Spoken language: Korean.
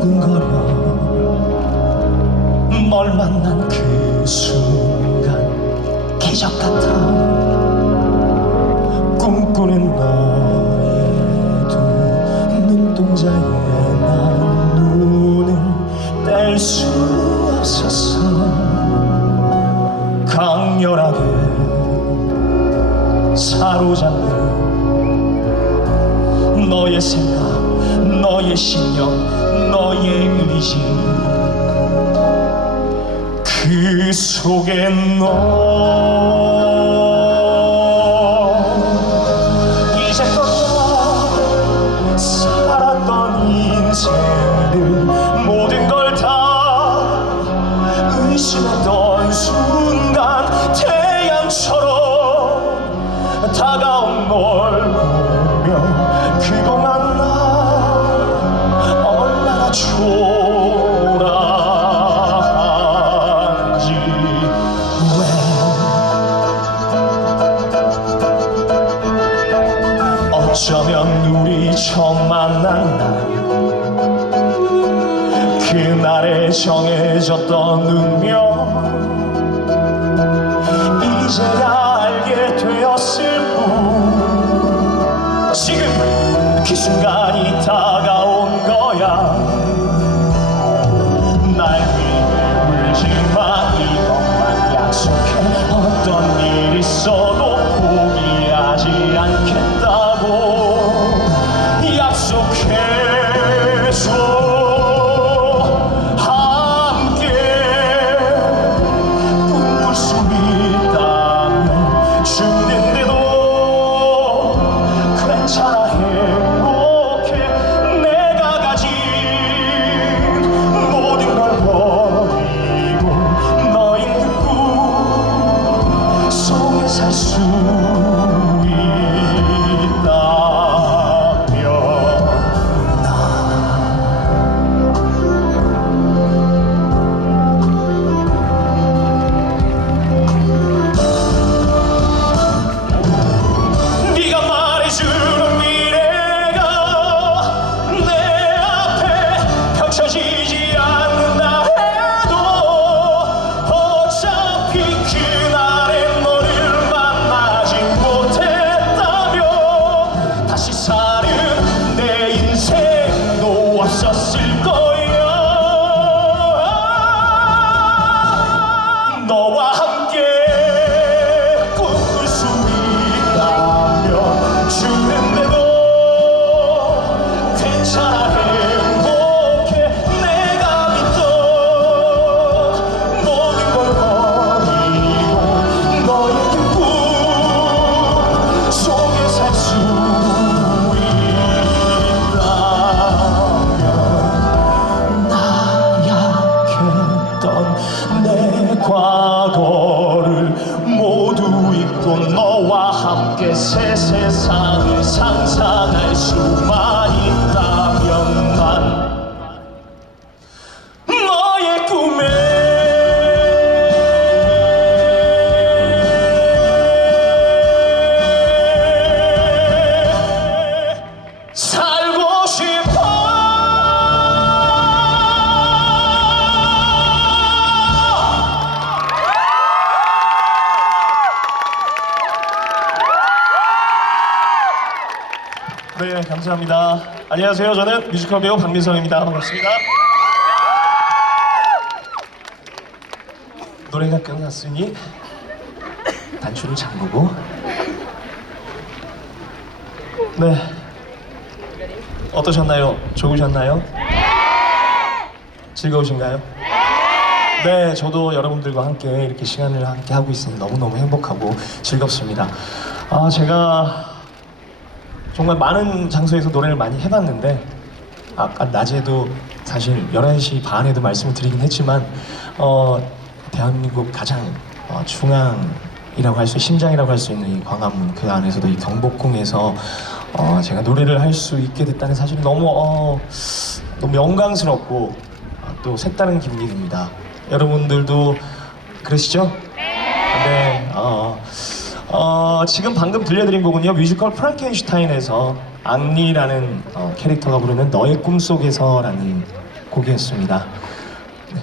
두근거려 널 만난 그 순간 기적 같아. 꿈꾸는 너의 두 눈동자에 난 눈을 뗄 수 없었어. 강렬하게 사로잡는 너의 생각. 너의 신념, 너의 의지. 그 속에 너. 이제껏 나 살았던 인생들 모든 걸 다 의심했던 순간 태양처럼 다가온 널 어쩌면 우리 처음 만난 날. 그날에 정해졌던 운명. 이제야 알게 되었을 뿐. 지금 그 순간 속 세 네, 감사합니다. 안녕하세요. 저는 뮤지컬 배우 박민성입니다. 반갑습니다. 노래가 끝났으니 단추를 잠그고 네 어떠셨나요? 좋으셨나요? 즐거우신가요? 네, 저도 여러분들과 함께 이렇게 시간을 함께 하고 있으니 너무너무 행복하고 즐겁습니다. 아, 제가 정말 많은 장소에서 노래를 많이 해봤는데 아까 낮에도 사실 11시 반에도 말씀을 드리긴 했지만 어, 대한민국 가장 어, 중앙이라고 할 수, 심장이라고 할 수 있는 이 광화문 그 안에서도 이 경복궁에서 어, 제가 노래를 할 수 있게 됐다는 사실은 너무 어, 너무 영광스럽고 어, 또 색다른 기분이 듭니다. 여러분들도 그러시죠? 네. 어, 어, 지금 방금 들려드린 곡은요 뮤지컬 프랑켄슈타인에서 앙리라는 어, 캐릭터가 부르는 너의 꿈속에서라는 곡이었습니다. 네,